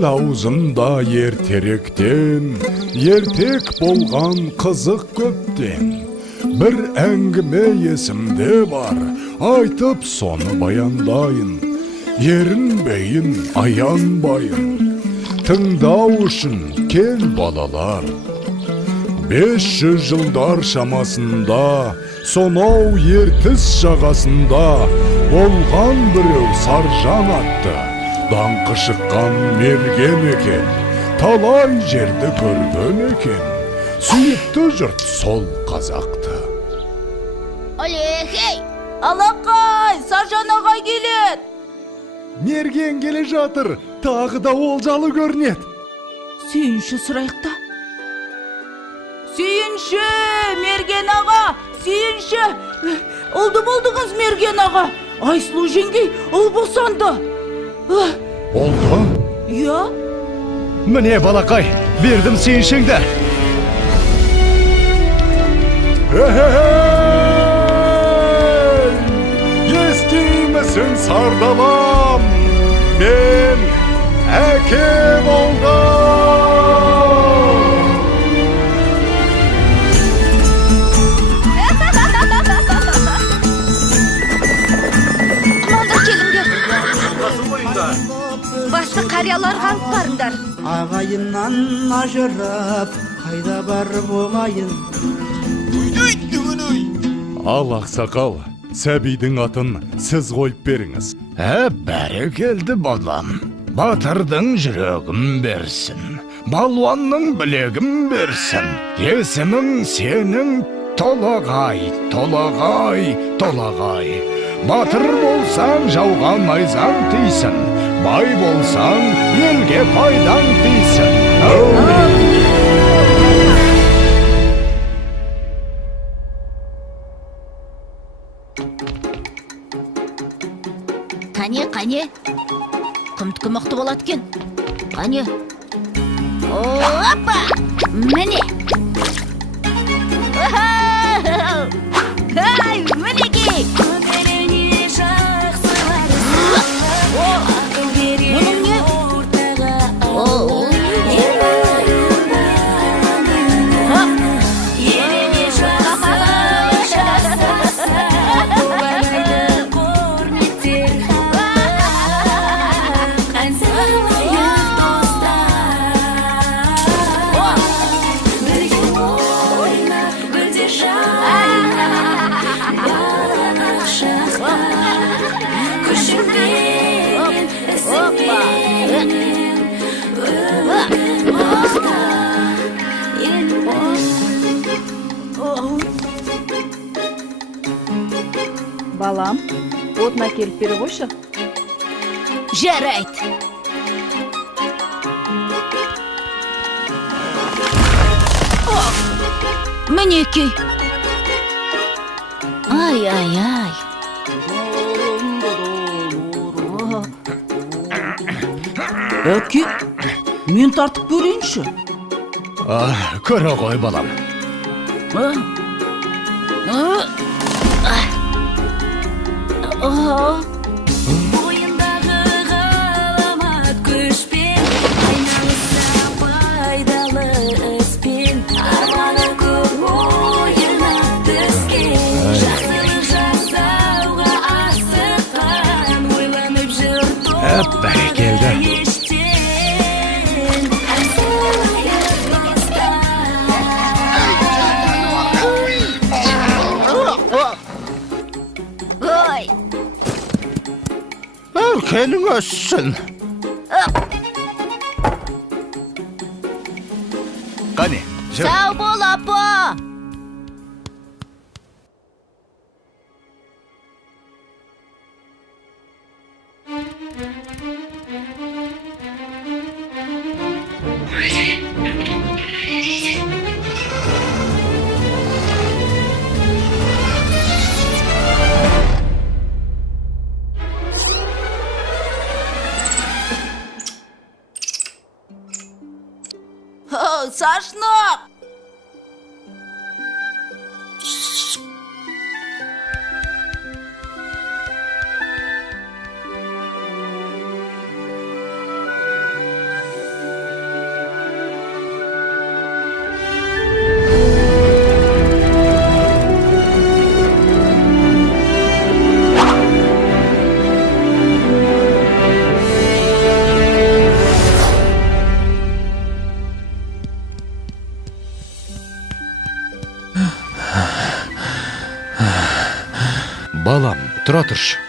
Ел аузында ертеректен, ертек болған қызық көптен. Бір әңгіме есімде бар, айтып соны баяндайын. Ерінбейін, аянбайын, тыңдау үшін кел балалар. 500 жылдар шамасында, сонау ертіс жағасында, болған біреу Саржан атты, даңқы шыққан мерген екен, талай жерді көрген екен, сүйікті жұрт сол қазақты. Олехей, алақай, Саржан ағай келеді. Мерген келе жатыр, тағы да олжалы көрінеді. Сүйінші сұрайықта. Сүйінші, Мерген аға, сүйінші. Олды болдыңыз, Мерген аға. Айсұлу жеңгей, ұл босанды. Болды? Иә? Міне балақай, бердім сүйіншіңді. Естимісің сардалам, мен әке болдым. Мында келіңдер. Басты қарияларға алып барыңдар. Ағайыннан ажырап, қайда барып оғайын. Ал ақсақал, сәбидің атын сіз қойып беріңіз. Бәрі келді балам. Батырдың жүрегін берсін, балуанның білегін берсін. Есімің сенің Толағай, Толағай, Толағай. Батыр болсаң жауға найзаң тисін, бай болсаң елге пайдаң тисін. Қане, құмтқы мықты болады кен. Қане. Опа! Міне. Ай, мінекей. Мұның не? Балам, отына келіп бері қойшы. Жарайды. Мінекей. Ай. Әке, мен тартып көрейінші. Көре ғой балам. Бойындағы ғаламат күшпен, айналыса пайдалы іспен, арманы көп ойына түскен, жақсылық жасауға асыққан, ойланып жүр Бәрекелді. Келің өссін. Қане, жүр. Сау бол, апа. Сашнақ! Балам, тұра тұршы.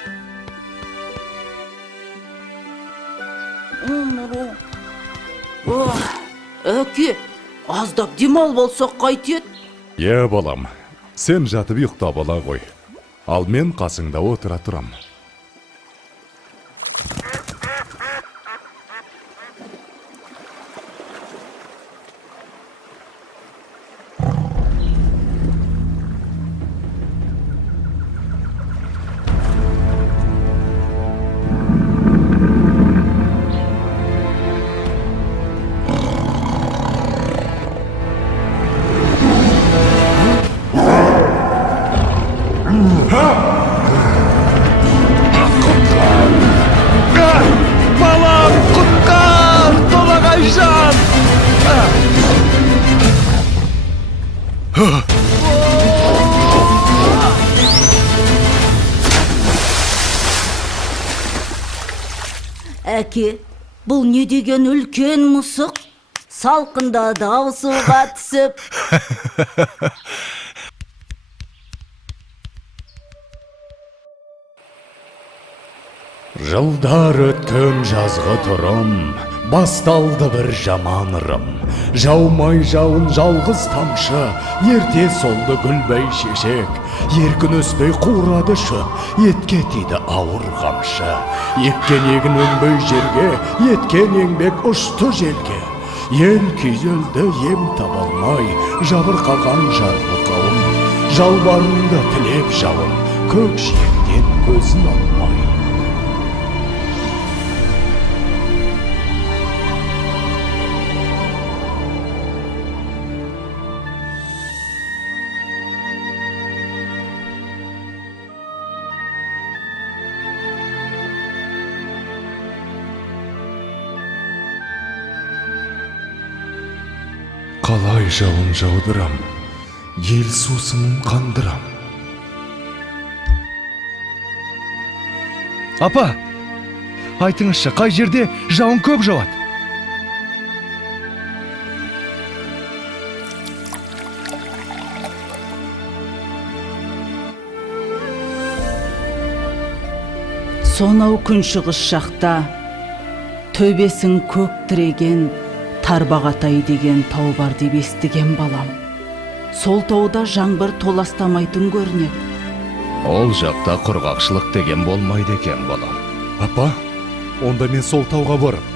Әке, аздап демал болсақ қайтет? Балам, сен жатып ұйықтап ала ғой. Ал мен қасыңда отыра тұрам. Балам, құтқар! Толағайжан! Әке, бұл не деген үлкен мысық? Салқында дау суға түсіп. Жылдар өткен жазғы тұрым, басталды бір жаман ырым. Жаумай жауын жалғыз тамшы, ерте солды гүлбей шешек. Еркін өспей қурады шөп, етке тиді ауыр қамшы. Еккен егін өнбей жерге, еткен еңбек ұшты желге. Ел күйзелді ем табалмай, жабырқаған жарлы қауым. Жалбарынды тілеп жауын, көк жиектен көзін алмай. Қалай жауын жаудырам, ел сусынын қандырам. Апа, айтыңызшы, қай жерде жауын көп жауады? Сонау күншығыс жақта, төбесін көк тіреген Тарбағатай деген тау бар деп естіген балам. Сол тауда жаңбыр толастамайтын көрінеді. Ол жақта құрғақшылық деген болмайды екен, балам. Апа, онда мен сол тауға барып,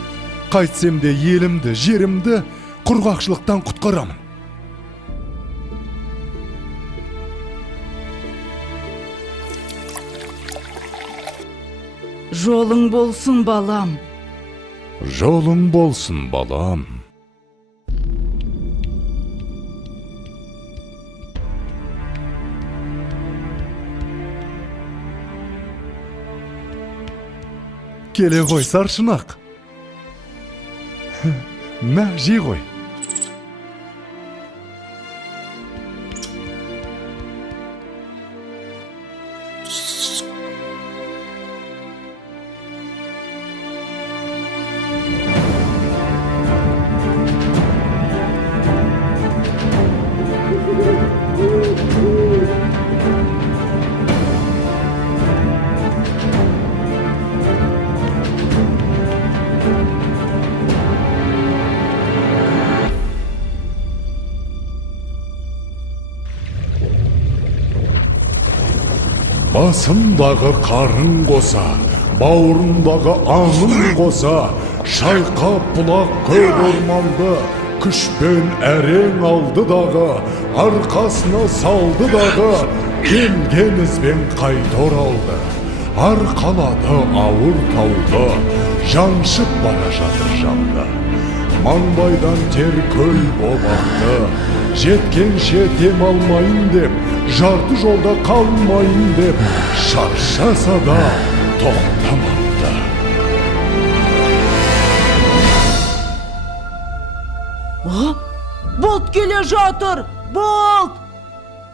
қайтсем де елімді, жерімді құрғақшылықтан құтқарамын. Жолың болсын, балам. Жолың болсын, балам. Келе ғой, саршынақ. Мә, жей ғой. Басындағы қарын қоса, бауырындағы аңын қоса, шайқап бұлақ көк орманды, күшпен әрең алды дағы, арқасына салды дағы, келген ізбен қайта оралды. Арқалады ауыр тауды, жаншып бара жатыр жанды. Маңбайдан тер көл болақты, жеткенше дем алмайын деп, жарты жолда қалмайын деп, шаршаса да тоқтамапты. Болт келе жатыр! Болт!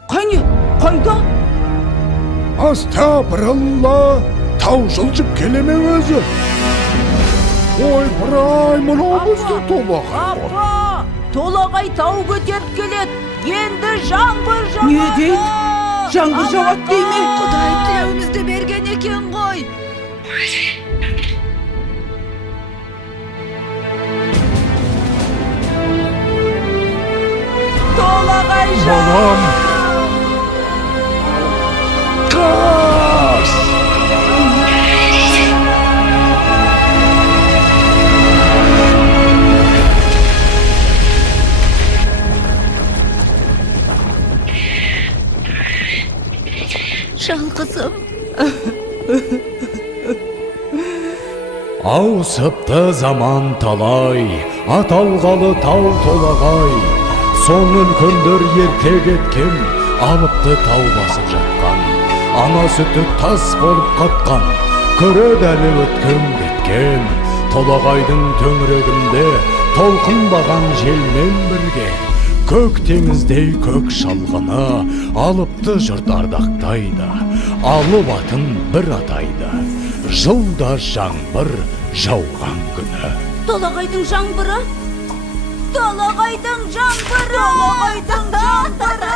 Қане, қайда? Астапыралла, тау жылжып келеме өзі. Ой, бірай, мұны бізді толағай бар. Апа! Толағай тау көтеріп келеді. Енді жаңбыр жауады. Не дейді? жаңбыр жауат дейме? Құдай тілеуімізді берген екен ғой. Толағай Балам. Қас! Жалғызым. Ауысыпты заман талай, аталғалы тау толағай. Соң үлкендер ерте кеткен, алыпты тау басып жатқан. Ана сүті тас болып қатқан, көреді әлі өткен кеткен. Толағайдың төңірегінде толқынбаған желмен бірге. Көк теңіздей көк шалғыны алыпты жұрт ардақтайды. Алып атын бір атайды, жылда жаңбыр жауған күні. Толағайдың жаңбыры? Толағайдың жаңбыры! Толағайдың жаңбыры!